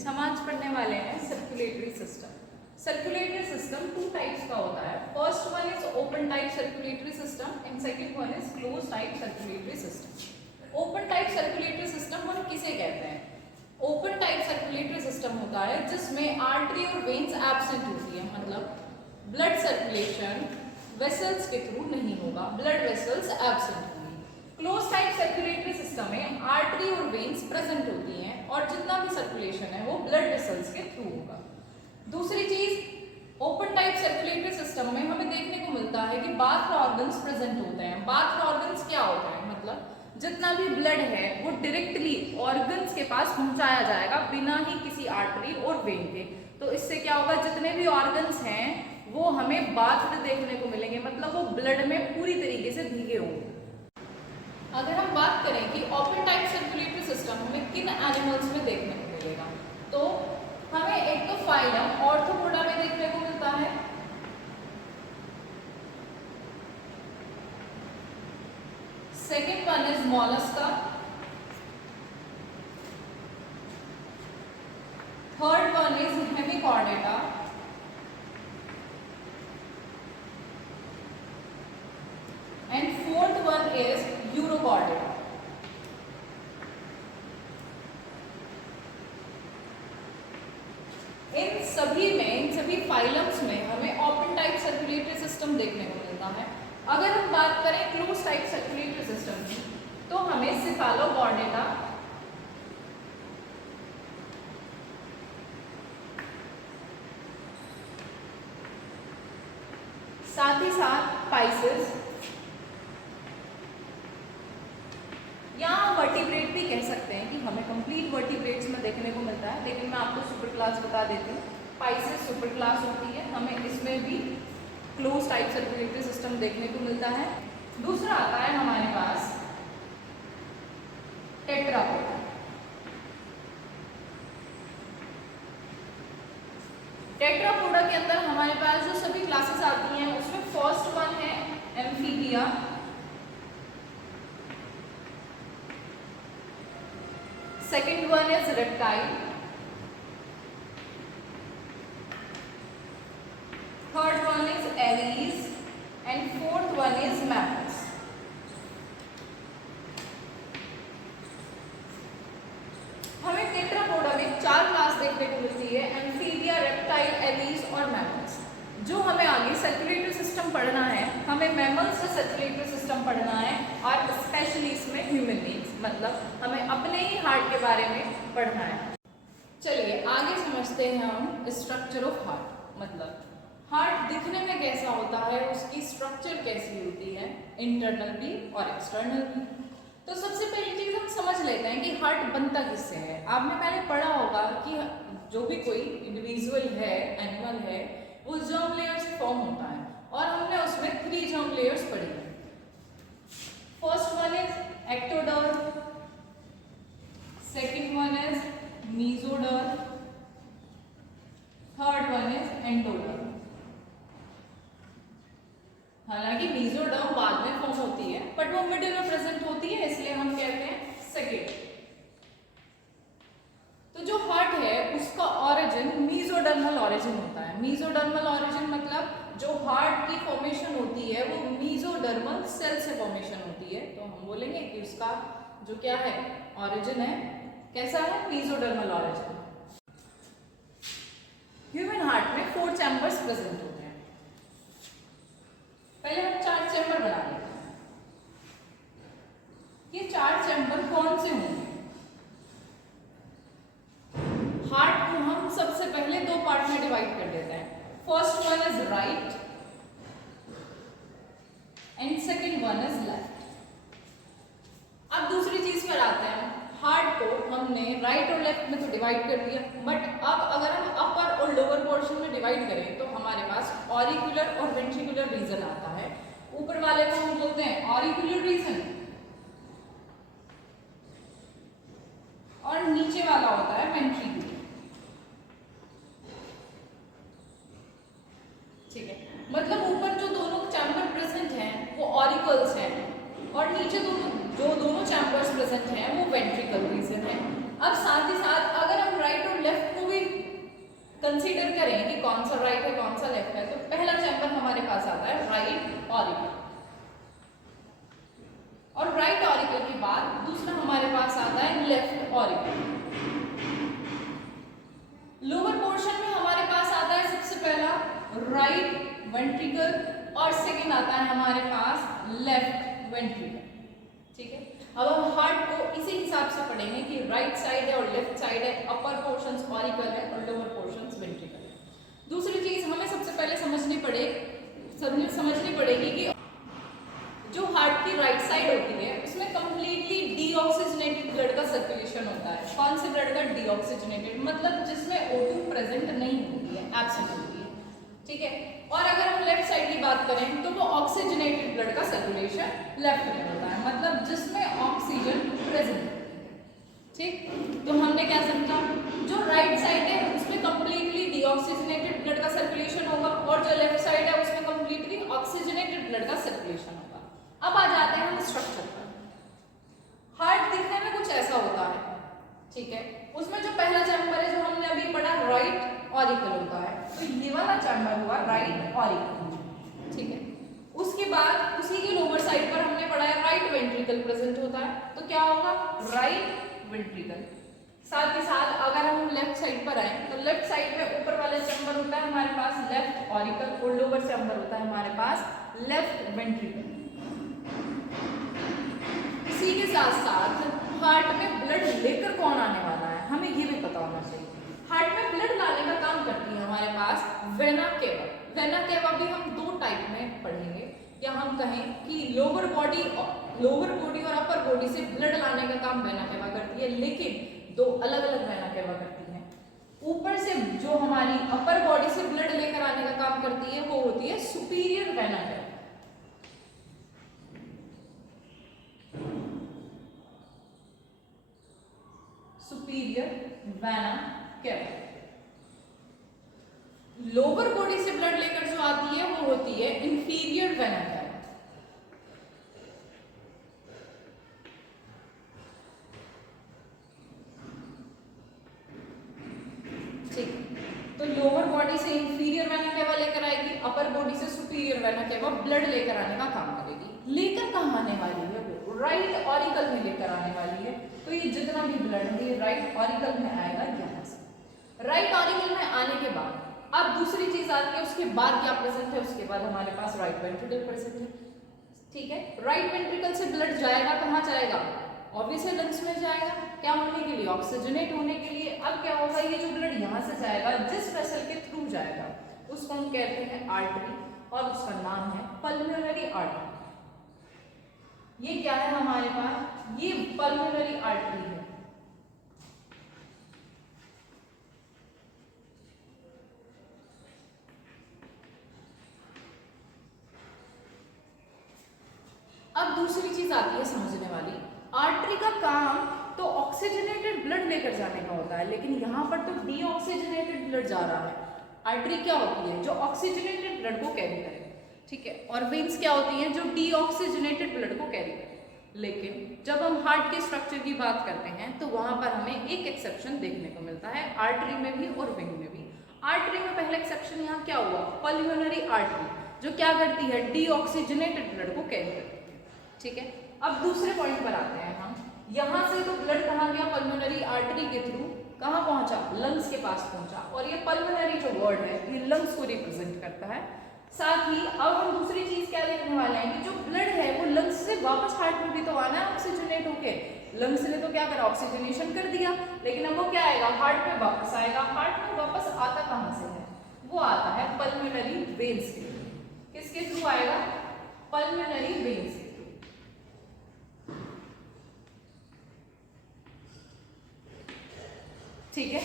Students, हम आज पढ़ने वाले हैं circulatory system. Circulatory system two types का होता है। First one is open type circulatory system and second one is close type circulatory system. Open type circulatory system हम किसे कहते हैं? ओपन टाइप सर्कुलेटरी सिस्टम होता है जिसमें आर्टरी और वेन्स एब्सेंट होती है, मतलब ब्लड सर्कुलेशन वेसल्स के थ्रू नहीं होगा, ब्लड वेसल्स एब्सेंट होंगी। क्लोज टाइप सर्कुलेटरी सिस्टम में आर्टरी और वेन्स प्रेजेंट होती हैं और जितना भी सर्कुलेशन है वो ब्लड वेसल्स के थ्रू होगा। दूसरी चीज, ओपन टाइप सर्कुलेटरी सिस्टम में हमें देखने को मिलता है कि बाथ ऑर्गन्स प्रेजेंट होते हैं। बाथ ऑर्गन्स क्या होता है? मतलब जितना भी ब्लड है वो डायरेक्टली ऑर्गन्स के पास पहुंचाया जाएगा बिना ही किसी आर्टरी और वेन के। तो इससे क्या होगा, जितने भी ऑर्गन्स हैं वो हमें बाथ में देखने को मिलेंगे, मतलब वो ब्लड में पूरी तरीके से भीगे होंगे। अगर हम बात करें कि ओपन टाइप सर्कुलेटरी सिस्टम हमें किन एनिमल्स में देखने को मिलेगा, तो हमें एक तो फाइलम ऑर्थोपोडा में देखने को मिलता है, second one is Mollusca, third one is Hemichordata, and fourth one is Urochordata. इन सभी फाइलम्स में हमें ओपन टाइप सर्कुलेटरी सिस्टम देखने को मिलता है। अगर हम बात करें क्लोज टाइप सर्कुलेटरी सिस्टम की, तो हमें सिफेलोपॉडेटा, साथ ही साथ पाइसेस या वर्टिब्रेट भी कह सकते हैं कि हमें कंप्लीट वर्टिब्रेट्स में देखने को मिलता है, लेकिन मैं आपको सुपर क्लास बता देती हूँ। पाइसेस सुपर क्लास होती है, हमें इसमें भी क्लोज टाइप सर्कुलेटरी सिस्टम देखने को मिलता है। दूसरा आता है हमारे पास टेट्रापोडा। टेट्रापोडा के अंदर हमारे पास जो सभी क्लासेस आती हैं उसमें फर्स्ट वन है amphibia, second one is reptile, third one is aves, and fourth one is mammals. हमें टेट्रापोडा में चार क्लास देखने को मिलती है, एम्फीबिया, रेप्टाइल, एवीज और मैमल्स। जो हमें आगे सर्कुलेटरी सिस्टम पढ़ना है, हमें मैमल्स से सर्कुलेटरी सिस्टम पढ़ना है और स्पेशली इसमें ह्यूमन बीइंग्स, मतलब हमें अपने ही हार्ट के बारे में पढ़ना है। चलिए आगे समझते हैं हम स्ट्रक्चर ऑफ हार्ट। मतलब हार्ट दिखने में कैसा होता है, उसकी स्ट्रक्चर कैसी होती है, इंटरनल भी और एक्सटर्नल भी। तो सबसे पहली चीज हम समझ लेते हैं कि हार्ट बनता किससे है। आपने पहले पढ़ा होगा कि जो भी कोई इंडिविजुअल है, एनिमल है, वो जर्म लेयर से फॉर्म होता है और हमने उसमें 3 जर्म लेयर्स पढ़ी है। First one is ectoderm, second one is mesoderm, third one is endoderm. हालांकि मेसोडर्म बाद में फॉर्म होती है बट वो मिडिल में प्रेजेंट होती है, इसलिए हम कहते हैं सेकेंड। तो जो हार्ट है उसका ऑरिजिन मेसोडर्मल ऑरिजिन होता है। मेसोडर्मल ऑरिजिन मतलब जो हार्ट की फॉर्मेशन होती है वो मेसोडर्मल सेल से फॉर्मेशन होती है। तो हम बोलेंगे कि उसका जो क्या है ऑरिजिन है, कैसा है, मेसोडर्मल ऑरिजिन। ह्यूमन हार्ट में 4 चैम्बर्स प्रेजेंट होते हैं। पहले हम 4 चैम्बर बना लेते हैं। ये 4 चैम्बर कौन से होंगे? हार्ट को हम सबसे पहले 2 पार्ट में डिवाइड कर देते हैं। First one is right and second one is left. अब दूसरी चीज पर आते हैं। हार्ट को हमने राइट और लेफ्ट में तो डिवाइड कर दिया, बट अब अगर हम अपर और लोअर पोर्शन में डिवाइड करें तो हमारे पास ऑरिकुलर और वेंट्रिकुलर रीजन आता है। ऊपर वाले को हम बोलते हैं ऑरिकुलर रीजन और नीचे वाला होता है वेंट्रिकुलर। ठीक है, मतलब ऊपर जो दोनों चैम्बर प्रेजेंट हैं वो ऑरिकल्स हैं और नीचे दोनों चैम्बर्स प्रेजेंट हैं वो वेंट्रिकल रीजन है। अब साथ ही साथ अगर हम राइट और लेफ्ट कि कौन सा राइट है कौन सा लेफ्ट है, तो पहला चैम्बर हमारे पास आता है राइट ऑरिकल, और राइट ऑरिकल के बाद दूसरा हमारे पास आता है लेफ्ट ऑरिकल। लोअर पोर्शन में हमारे पास आता है सबसे पहला राइट वेंट्रिकल और सेकंड आता है हमारे पास लेफ्ट वेंट्रिकल। ठीक है, अब हम हार्ट को इसी हिसाब से पढ़ेंगे कि राइट साइड है और लेफ्ट साइड है, अपर पोर्शंस ऑरिकल है और लोअर पोर्शंस वेंट्रिकल है। दूसरी चीज हमें सबसे पहले समझनी पड़ेगी कि जो हार्ट की राइट साइड होती है उसमें कंप्लीटली डीऑक्सीजनेटेड ब्लड का सर्कुलेशन होता है। कौन से ब्लड का? डीऑक्सीजनेटेड, मतलब जिसमें O2 प्रेजेंट नहीं होती है, एब्सेंट होती है। ठीक है, और अगर हम लेफ्ट साइड की बात करें तो वो ऑक्सीजनेटेड ब्लड का सर्कुलेशन लेफ्ट में होता है, मतलब जिसमें ऑक्सीजन प्रेजेंट होती है। ठीक, तो हमने क्या समझा, जो राइट साइड है उसमें कंप्लीटली डीऑक्सीजनेटेड ब्लड का सर्कुलेशन होगा और जो लेफ्ट साइड है उसमें कंप्लीटली ऑक्सीजनेटेड ब्लड का सर्कुलेशन होगा। अब आ जाते हैं हम स्ट्रक्चर पर। हार्ट दिखने में कुछ ऐसा होता है, ठीक है, उसमें जो पहला चैम्बर है जो हमने अभी पढ़ा राइट ऑरिकल होता है, तो ये वाला चैम्बर हुआ राइट ऑरिकल। ठीक है, उसके बाद उसी के लोअर साइड पर हमने पढ़ा है राइट वेंट्रिकल प्रेजेंट होता है, तो क्या होगा? Right ventricle. साथ ही साथ अगर हम लेफ्ट साइड पर आए तो लेफ्ट साइड में ऊपर वाला चैम्बर होता है हमारे पास लेफ्ट ऑरिकल और लोअर चैम्बर होता है हमारे पास लेफ्ट वेंट्रिकल। इसी के साथ साथ हार्ट में ब्लड लेकर कौन आने वाला है हमें ये भी पता होना चाहिए। हार्ट में ब्लड लाने का काम करती है हमारे पास वेना केवा। वेना केवा भी हम दो टाइप में पढ़ेंगे, या हम कहें कि लोअर बॉडी और अपर बॉडी से ब्लड लाने का काम वेना केवा करती है, लेकिन दो अलग अलग वेना केवा करती है। ऊपर से जो हमारी अपर बॉडी से ब्लड लेकर आने का काम करती है वो होती है superior vena cava. Superior vena cava. Lower body से ब्लड लेकर जो आती है वो होती है इंफीरियर वेना केवा। ठीक, तो लोअर बॉडी से इंफीरियर वेना केवा लेकर आएगी, अपर बॉडी से सुपीरियर वेना केवा ब्लड लेकर आने का काम करेगी। लेकर कहां आने वाली है? वो राइट ऑरिकल में लेकर आने वाली है। तो ये जितना भी ब्लड है ये राइट ऑरिकल में आएगा यहाँ से। राइट ऑरिकल में आने के बाद अब दूसरी चीज आती है, उसके बाद क्या प्रेजेंट है? उसके बाद हमारे पास राइट वेंट्रिकल प्रेजेंट है। ठीक है, राइट वेंट्रिकल से ब्लड जाएगा कहाँ जाएगा? ऑब्वियसली लंग्स में जाएगा। क्या होने के लिए? ऑक्सीजनेट होने के लिए। अब क्या होगा, ये जो ब्लड यहाँ से जाएगा जिस वेसल के थ्रू जाएगा उसको हम कहते हैं आर्टरी, और उसका नाम है पल्मोनरी आर्टरी। ये क्या है हमारे पास? ये पल्मोनरी आर्टरी है। अब दूसरी चीज आती है समझने वाली। आर्टरी का काम तो ऑक्सीजनेटेड ब्लड लेकर जाने का होता है, लेकिन यहाँ पर तो डीऑक्सीजनेटेड ब्लड जा रहा है। आर्टरी क्या होती है? जो ऑक्सीजनेटेड ब्लड को कैरी करे। ठीक है, और वेन्स क्या होती हैं? जो डीऑक्सीजनेटेड ब्लड को कैरी करे। लेकिन जब हम हार्ट के स्ट्रक्चर की बात करते हैं तो वहां पर हमें एक एक्सेप्शन देखने को मिलता है, आर्टरी में भी और वेन में भी। आर्टरी में पहला एक्सेप्शन यहाँ क्या हुआ? पल्मोनरी आर्टरी, जो क्या करती है? डीऑक्सीजनेटेड ब्लड को कैरी करती है। ठीक है, अब दूसरे पॉइंट पर आते हैं हम। यहाँ से तो ब्लड कहाँ गया? पल्मोनरी आर्टरी के थ्रू कहाँ पहुंचा? लंग्स के पास पहुंचा, और ये पल्मोनरी जो वर्ड है ये लंग्स को रिप्रेजेंट करता है। साथ ही अब हम दूसरी चीज क्या देखने वाले हैं कि जो ब्लड है वो लंग्स से वापस हार्ट में भी तो आना है ऑक्सीजनेट होके। लंग्स ने तो क्या करा? ऑक्सीजनेशन कर दिया, लेकिन अब वो क्या आएगा? हार्ट में वापस आएगा। हार्ट में वापस आता कहाँ से है? वो आता है पल्मोनरी वेन्स के थ्रू। किसके थ्रू आएगा? पल्मोनरी वेन्स के थ्रू। ठीक है,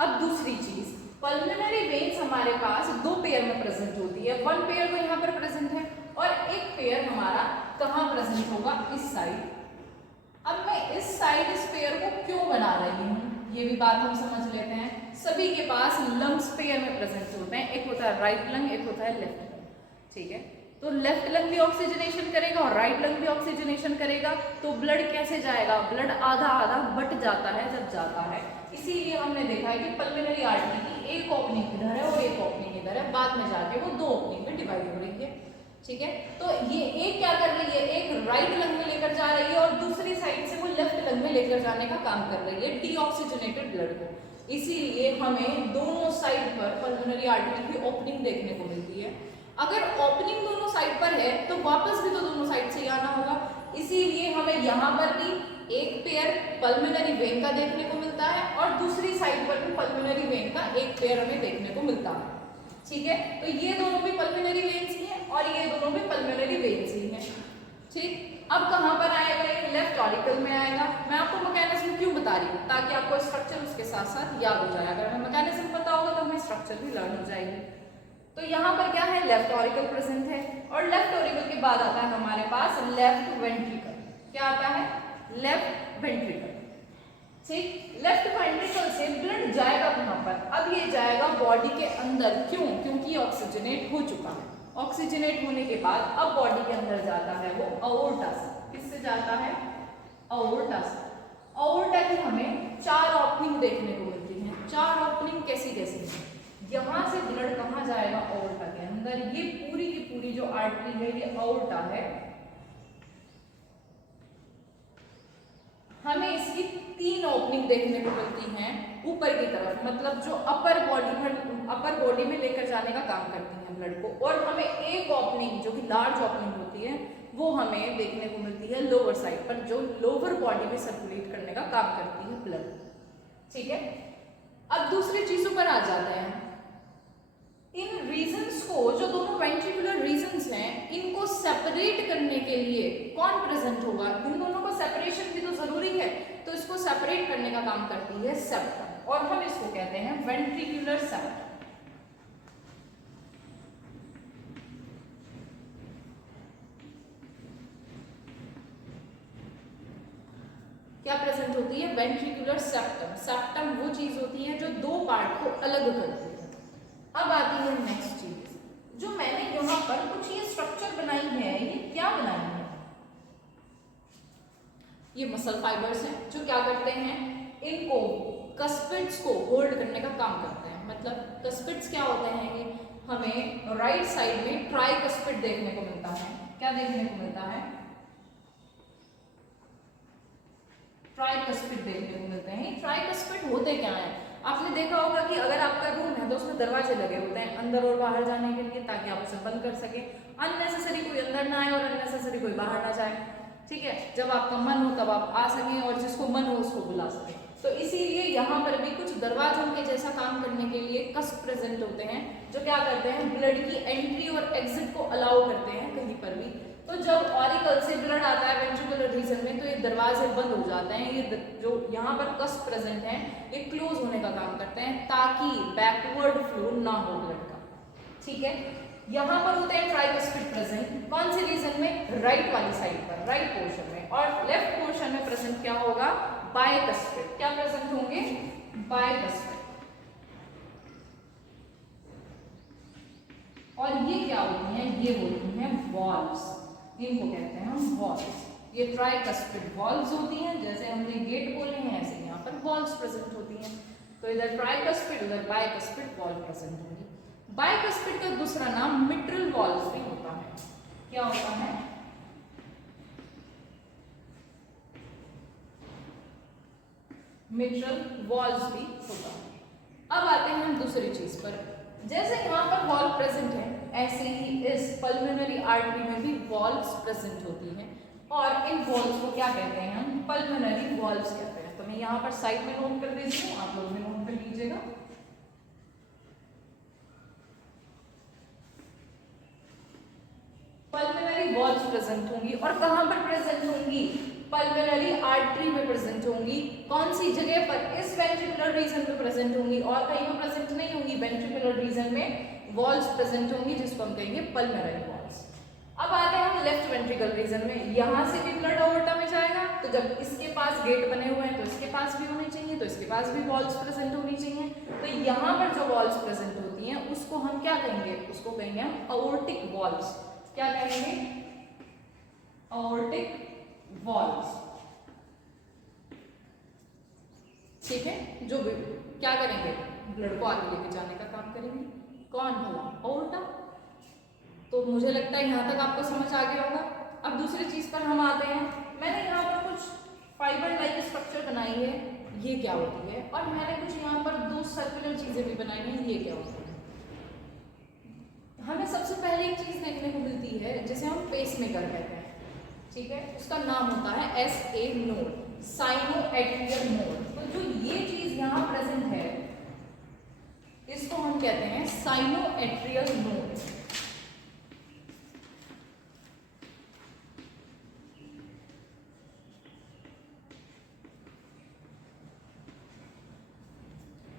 अब दूसरी चीज, पल्मोनरी वेन्स हमारे पास दो पेयर में प्रेजेंट होती है। वन पेयर तो यहाँ पर प्रेजेंट है और एक पेयर हमारा कहाँ प्रेजेंट होगा? इस साइड। अब मैं इस साइड इस पेयर को क्यों बना रही हूँ ये भी बात हम समझ लेते हैं। सभी के पास लंग्स पेयर में प्रेजेंट होते हैं, एक होता है राइट लंग, एक होता है लेफ्ट लंग। ठीक है, तो लेफ्ट लंग भी ऑक्सीजनेशन करेगा और राइट लंग भी ऑक्सीजनेशन करेगा, तो ब्लड कैसे जाएगा? ब्लड आधा आधा बट जाता है जब जाता है। इसीलिए हमने देखा है कि पल्मोनरी आर्टरी की एक ओपनिंग इधर है और एक ओपनिंग इधर है, बाद में जाके वो दो ओपनिंग में डिवाइड हो रही है। ठीक है, तो ये एक क्या कर रही है, एक राइट लंग में लेकर जा रही है और दूसरी साइड से वो लेफ्ट लंग में लेकर जाने का काम कर रही है डीऑक्सीजनेटेड ब्लड को। इसीलिए हमें दोनों साइड पर पल्मोनरी आर्टरी की ओपनिंग देखने को मिलती है। अगर ओपनिंग दोनों साइड पर है तो वापस भी तो दोनों साइड से ही आना होगा, इसीलिए हमें यहाँ पर भी एक पेयर पल्मोनरी वेन का देखने को मिलता है और दूसरी साइड पर भी पल्मोनरी वेन का एक पेयर हमें देखने को मिलता है। ठीक है, तो ये दोनों भी पल्मोनरी वेन्स ही हैं और ये दोनों भी पल्मोनरी वेन्स ही हैं। ठीक, अब कहाँ पर आएगा, ये लेफ्ट ऑरिकल में आएगा। मैं आपको मैकेनिज्म क्यों बता रही हूँ, ताकि आपको स्ट्रक्चर उसके साथ साथ याद हो जाए। अगर हमें मैकेनिज्म पता होगा तो हमें स्ट्रक्चर भी लर्न हो जाएगी। तो यहाँ पर क्या है, लेफ्ट ऑरिकल प्रेजेंट है और लेफ्ट ऑरिकल के बाद आता है हमारे पास लेफ्ट वेंट्रिकल। क्या आता है, लेफ्ट वेंट्रिकल। ठीक, लेफ्ट वेंट्रिकल से ब्लड जाएगा कहाँ पर, अब ये जाएगा बॉडी के अंदर। क्यों, क्योंकि ऑक्सीजनेट हो चुका है। ऑक्सीजनेट होने के बाद अब बॉडी के अंदर जाता है वो अओर्टा से। किससे जाता है, अओर्टा से। अओर्टा की हमें चार ओपनिंग देखने को मिलती है। चार ओपनिंग कैसी कैसी है, यहाँ से ब्लड कहाँ जाएगा, अओर्टा के अंदर। ये पूरी की पूरी जो आर्टरी है ये अओर्टा है। हमें इसकी तीन ओपनिंग देखने को मिलती हैं ऊपर की तरफ, मतलब जो अपर बॉडी में लेकर जाने का काम करती हैं ब्लड को। और हमें एक ओपनिंग जो कि लार्ज ओपनिंग होती है वो हमें देखने को मिलती है लोअर साइड पर, जो लोअर बॉडी में सर्कुलेट करने का काम करती है ब्लड। ठीक है, अब दूसरी चीजों पर आ जाते हैं। इन रीजन्स को, जो दोनों वेंट्रिकुलर रीजन्स हैं, इनको सेपरेट करने के लिए कौन प्रेजेंट होगा, इन दोनों को सेपरेशन भी तो जरूरी है, तो इसको सेपरेट करने का काम करती है सेप्टम और हम इसको कहते हैं वेंट्रिकुलर सेप्टम। क्या प्रेजेंट होती है, वेंट्रिकुलर सेप्टम। सेप्टम वो चीज होती है जो दो पार्ट को अलग करती है। अब आती है नेक्स्ट चीज, जो मैंने यहाँ पर कुछ ये स्ट्रक्चर बनाई है, ये क्या बनाई है, ये मसल फाइबर्स हैं जो क्या करते हैं, इनको कस्पिड्स को होल्ड करने का काम करते हैं। मतलब कस्पिड्स क्या होते हैं, ये हमें राइट साइड में ट्राइकस्पिड देखने को मिलता है। क्या देखने को मिलता है, ट्राइकस्पिड देखने को मिलते हैं। ट्राइकस्पिड होते क्या है, आपने देखा होगा कि अगर आपका रूम है तो उसमें दरवाजे लगे होते हैं अंदर और बाहर जाने के लिए, ताकि आप उसे बंद कर सके, अननेसेसरी कोई अंदर ना आए और अननेसेसरी कोई बाहर ना जाए। ठीक है, जब आपका मन हो तब आप आ सकें और जिसको मन हो उसको बुला सकें। तो इसीलिए यहाँ पर भी कुछ दरवाजों के जैसा काम करने के लिए कस्प प्रेजेंट होते हैं, जो क्या करते हैं, ब्लड की एंट्री और एग्जिट को अलाउ करते हैं कहीं पर भी। तो जब ऑरिकल से ब्लड आता है वेंट्रिकुलर रीजन में तो ये दरवाजे बंद हो जाते हैं। ये जो यहाँ पर कस्प प्रेजेंट हैं ये क्लोज होने का काम करते हैं ताकि बैकवर्ड फ्लो ना हो ब्लड का। ठीक है, यहाँ पर होते हैं ट्राइकस्पिड प्रेजेंट, कौन से रीजन में, राइट वाली साइड पर, राइट पोर्शन में। और लेफ्ट पोर्शन में प्रेजेंट क्या होगा, बायकस्पिड। क्या प्रेजेंट होंगे, बायकस्पिड। और ये क्या होती हैं, ये होती हैं वॉल्व्स, इनको कहते हैं हम वॉल्व्स। ये ट्राइकस्पिड वॉल्व्स होती हैं, जैसे हमने गेट बोले हैं ऐसे यहाँ पर वॉल्व्स प्रेजेंट होती हैं। तो इधर ट्राइकस्पिड उधर बायकस्पिड वॉल्व प्रेजेंट होंगी। बायकस्पिड का दूसरा नाम मिट्रल वॉल्व भी होता है। क्या होता है, मिट्रल वॉल्व भी होता है। अब आते हैं हम दूसरी चीज पर, जैसे यहाँ पर वॉल्व प्रेजेंट है ऐसे ही इस पल्मोनरी आर्टरी में भी वॉल्व्स प्रेजेंट होती हैं और इन वॉल्व्स को क्या कहते हैं, हम पल्मोनरी वॉल्व्स कहते हैं। तो मैं यहाँ पर साइड में नोट कर देती हूँ, आप लोग भी नोट कर लीजिएगा। पल्मोनरी वॉल्व्स प्रेजेंट होंगी और कहां पर प्रेजेंट होंगी, पल्मोनरी आर्टरी में प्रेजेंट होंगी। कौन सी जगह पर, इस वेंट्रिकुलर रीजन में प्रेजेंट होंगी और कहीं पर प्रेजेंट नहीं होंगी। वेंट्रिकुलर रीजन में वॉल्व्स प्रेजेंट होंगी जिसको हम कहेंगे पल्मोनरी वॉल्व्स। अब आते हैं हम लेफ्ट वेंट्रिकल रीजन में, यहां से भी ब्लड अओर्टा में जाएगा, तो जब इसके पास गेट बने हुए हैं तो इसके पास भी होने चाहिए, तो इसके पास भी वॉल्व्स प्रेजेंट होनी चाहिए। तो यहाँ पर जो वॉल्व्स प्रेजेंट होती हैं उसको हम क्या कहेंगे, उसको कहेंगे हम अओर्टिक वॉल्व्स। क्या कहेंगे, अओर्टिक वॉल्व्स। ठीक है, जो क्या करेंगे, ब्लड को आगे लेके जाने का काम करेंगी। कौन भला? ऑर्टा। तो मुझे लगता है यहाँ तक आपको समझ आ गया होगा। अब दूसरी चीज पर हम आते हैं। मैंने यहाँ पर कुछ फाइबर लाइक स्ट्रक्चर बनाई है, ये क्या होती है, और मैंने कुछ यहाँ पर दो सर्कुलर चीजें भी बनाई हैं, ये क्या होती है। हमें सबसे पहले एक चीज देखने को मिलती है जिसे हम पेसमेकर कहते हैं, ठीक है। उसका नाम होता है SA नोड, साइनोएट्रियल नोड। तो जो ये चीज यहाँ प्रेजेंट है इसको हम कहते हैं साइनोएट्रियल नोड।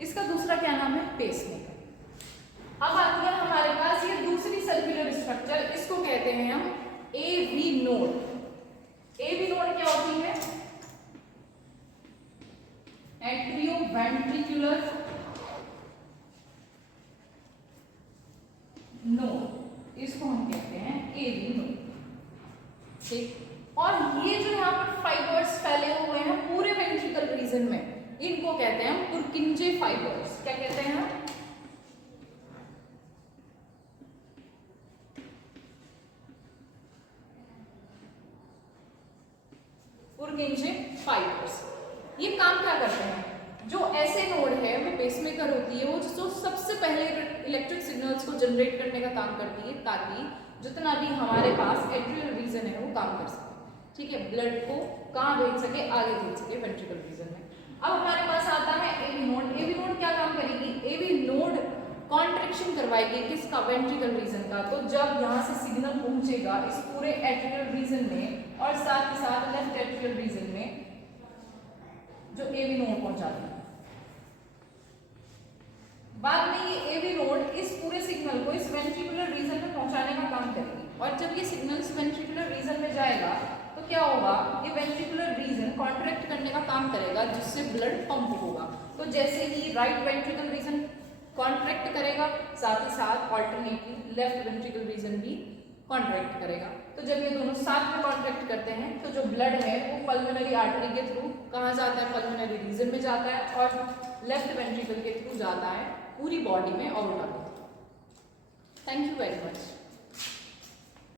इसका दूसरा क्या नाम है? पेसमेकर। अब आती है हमारे पास ये दूसरी सर्कुलर स्ट्रक्चर, इसको कहते हैं हम AV नोड। AV नोड क्या होती है? एट्रियोवेंट्रिकुलर नोड, इसको हम कहते हैं AV नोड, ठीक। और ये जो यहाँ पर फाइबर्स फैले हुए हैं पूरे वेंट्रिकल रीजन में, इनको कहते हैं हम पुरकिंजे फाइबर्स। क्या कहते हैं हम? पुरकिंजे फाइबर्स। ये काम क्या करते हैं? जो ऐसे नोड है वो पेसमेकर होती है, वो जो सबसे पहले इलेक्ट्रिक सिग्नल्स को जनरेट करने का काम करती है, ताकि जितना भी हमारे पास एट्रियल रीजन है वो काम कर सके, ठीक है। ब्लड को कहाँ भेज सके? आगे भेज सके, वेंट्रिकल रीजन में। अब हमारे पास आता है AV नोड। AV नोड क्या काम करेगी? AV नोड कॉन्ट्रैक्शन करवाएगी किसका? वेंट्रिकल रीजन का। तो जब यहाँ से सिग्नल पहुंचेगा इस पूरे एट्रियल रीजन में और साथ ही साथ लेफ्ट एट्रियल रीजन में, जो AV नोड पहुंचाती है, बाद में ये AV नोड इस पूरे सिग्नल को इस वेंट्रिकुलर रीजन में पहुंचाने का काम करेगी। और जब ये सिग्नल इस वेंट्रिकुलर रीजन में जाएगा तो क्या होगा? ये वेंट्रिकुलर रीजन कॉन्ट्रैक्ट करने का काम करेगा, जिससे ब्लड पंप होगा। तो जैसे ही राइट वेंट्रिकल रीजन कॉन्ट्रैक्ट करेगा, साथ ही साथ ऑल्टरनेटली लेफ्ट वेंट्रिकल रीजन भी कॉन्ट्रैक्ट करेगा। तो जब ये दोनों साथ में कॉन्ट्रैक्ट करते हैं तो जो ब्लड है वो पल्मोनरी आर्टरी के थ्रू कहाँ जाता है? पल्मोनरी रीजन में जाता है, और लेफ्ट वेंट्रिकल के थ्रू जाता है पूरी बॉडी में और उड़ा। Thank you very much.